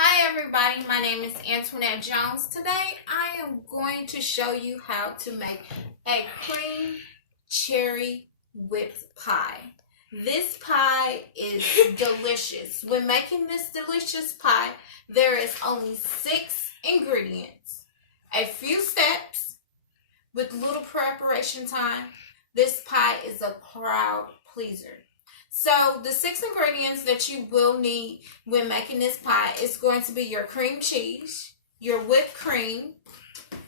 Hi everybody, my name is Antoinette Jones. Today I am going to show you how to make a cream cherry whipped pie. This pie is delicious. When making this delicious pie, there is only 6 ingredients, a few steps with little preparation time. This pie is a crowd pleaser. So the 6 ingredients that you will need when making this pie is going to be your cream cheese, your whipped cream,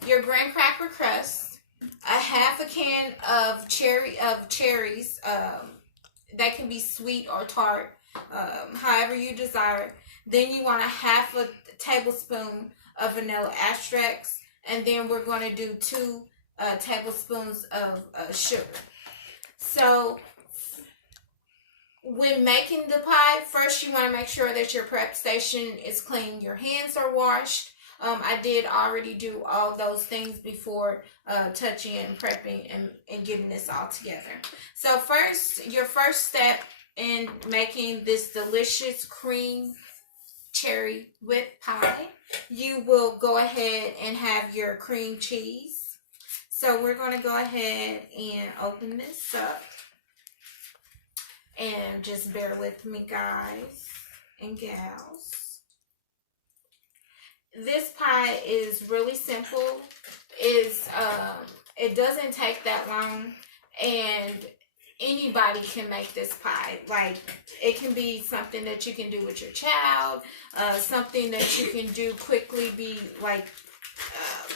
your graham cracker crust, a half a can of cherries. That can be sweet or tart, however you desire. Then you want a half a tablespoon of vanilla extracts, and then we're going to do 2 tablespoons of sugar. So when making the pie, first you want to make sure that your prep station is clean, your hands are washed. I did already do all those things before touching and prepping and getting this all together. So your first step in making this delicious cream cherry whipped pie, you will go ahead and have your cream cheese. So we're going to go ahead and open this up. And just bear with me, guys and gals. This pie is really simple. It doesn't take that long, and anybody can make this pie. Like, it can be something that you can do with your child, something that you can do quickly,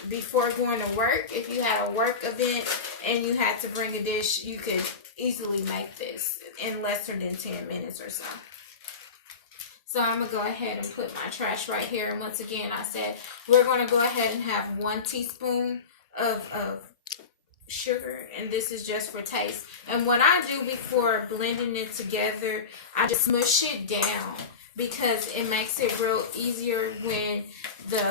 before going to work. If you had a work event and you had to bring a dish, you could easily make this in less than 10 minutes or so. So I'm going to go ahead and put my trash right here. And once again, I said we're going to go ahead and have 1 teaspoon of sugar. And this is just for taste. And what I do before blending it together, I just smush it down, because it makes it real easier when the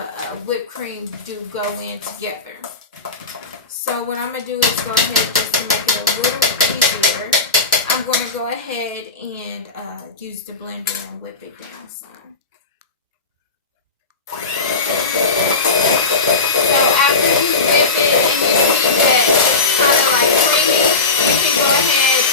whipped cream do go in together. So what I'm going to do is go ahead, just to make it a little easier, I'm going to go ahead and use the blender and whip it down some. So after you whip it and you see that it's kind of like creamy, you can go ahead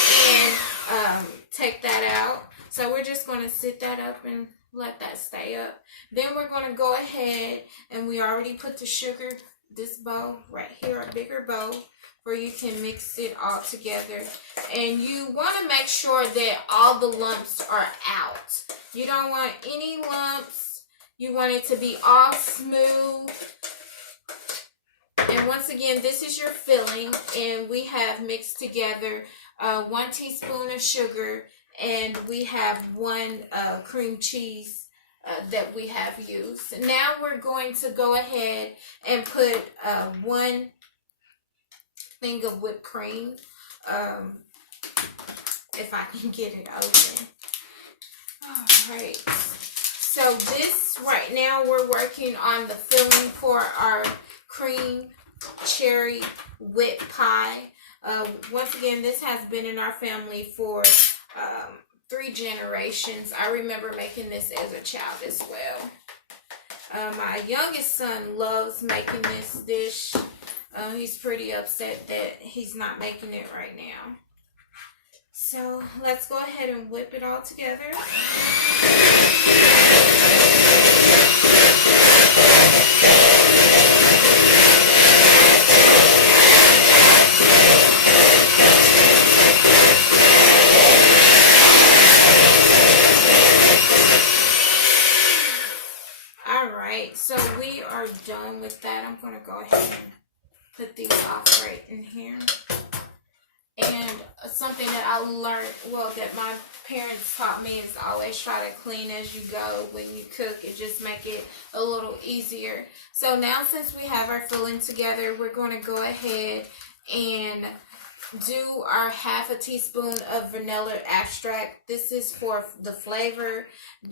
and take that out. So we're just going to sit that up and let that stay up. Then we're going to go ahead, and we already put the sugar, this bowl right here, a bigger bowl, where you can mix it all together. And you want to make sure that all the lumps are out. You don't want any lumps. You want it to be all smooth. And once again, this is your filling, and we have mixed together 1 teaspoon of sugar, and we have 1 cream cheese that we have used. Now we're going to go ahead and put 1 thing of whipped cream, if I can get it open. Alright, so this right now, we're working on the filling for our cream cherry whipped pie. Once again, this has been in our family for 3 generations. I remember making this as a child as well. My youngest son loves making this dish. He's pretty upset that he's not making it right now. So let's go ahead and whip it all together. Alright, so we are done with that. I'm going to go ahead and put these off right in here. And something that I learned, that my parents taught me, is always try to clean as you go when you cook. It just make it a little easier. So now, since we have our filling together, we're going to go ahead and do our half a teaspoon of vanilla extract. This is for the flavor.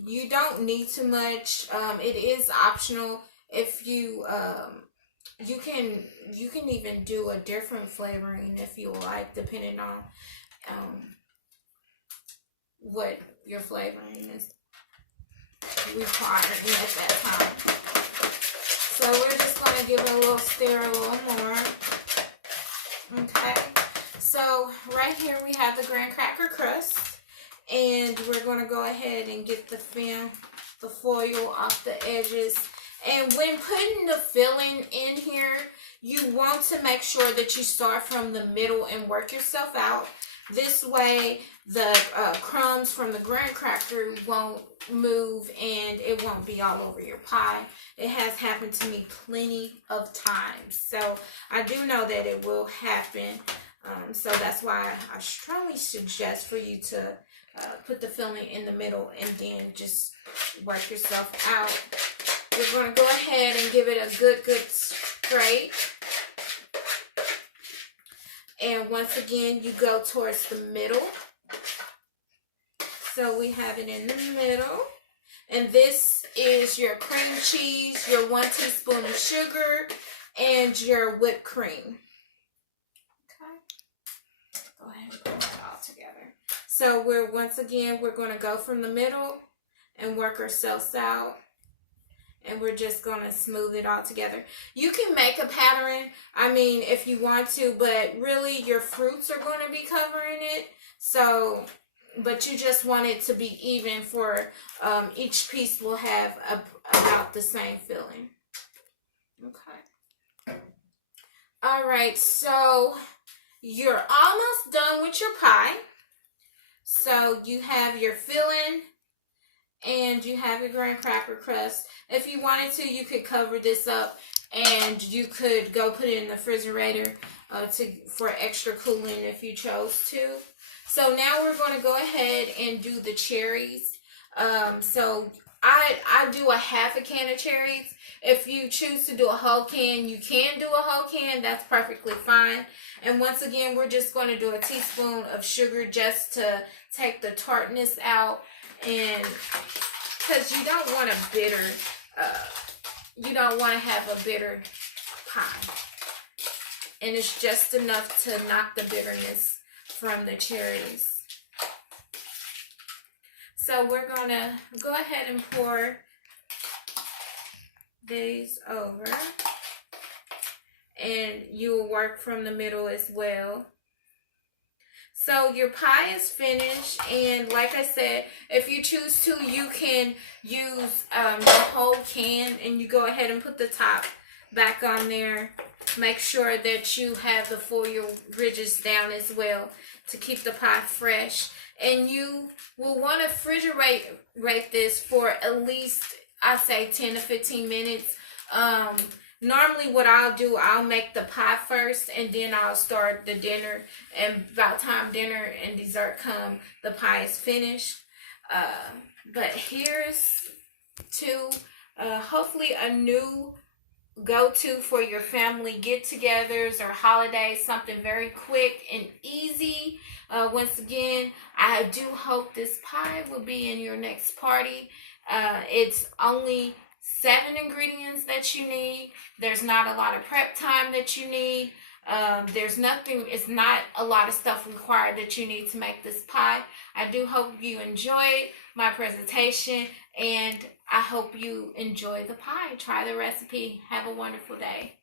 You don't need too much. It is optional. If you you can even do a different flavoring if you like, depending on what your flavoring is. required at that time. So we're just going to give it a little stir a little more. Okay. So right here we have the graham cracker crust. And we're going to go ahead and get the film, the foil off the edges. And when putting the filling in here, you want to make sure that you start from the middle and work yourself out. This way, the crumbs from the graham cracker won't move and it won't be all over your pie. It has happened to me plenty of times. So I do know that it will happen. So that's why I strongly suggest for you to put the filling in the middle and then just work yourself out. We're going to go ahead and give it a good scrape. And once again, you go towards the middle. So we have it in the middle. And this is your cream cheese, your 1 teaspoon of sugar, and your whipped cream. Okay. Go ahead and put it all together. So we're going to go from the middle and work ourselves out. And we're just going to smooth it all together. You can make a pattern, I mean, if you want to, but really your fruits are going to be covering it. So, but you just want it to be even for each piece will have about the same filling. Okay. All right, so you're almost done with your pie. So you have your filling and you have your graham cracker crust. If you wanted to, you could cover this up and you could go put it in the refrigerator for extra cooling if you chose to. So now we're going to go ahead and do the cherries. So I do a half a can of cherries. If you choose to do a whole can, you can do a whole can. That's perfectly fine. And once again, we're just going to do a teaspoon of sugar just to take the tartness out. And because you don't want a bitter, you don't want to have a bitter pie. And it's just enough to knock the bitterness from the cherries. So we're going to go ahead and pour these over. And you will work from the middle as well. So your pie is finished, and like I said, if you choose to, you can use the whole can, and you go ahead and put the top back on there. Make sure that you have the foil ridges down as well to keep the pie fresh. And you will want to refrigerate this for at least, I say, 10 to 15 minutes. Normally what I'll do, I'll make the pie first and then I'll start the dinner. And by the time dinner and dessert come, the pie is finished. But here's to hopefully a new go-to for your family get-togethers or holidays. Something very quick and easy. Once again, I do hope this pie will be in your next party. It's only 7 ingredients that you need. There's not a lot of prep time that you need. It's not a lot of stuff required that you need to make this pie. I do hope you enjoyed my presentation, and I hope you enjoy the pie. Try the recipe. Have a wonderful day.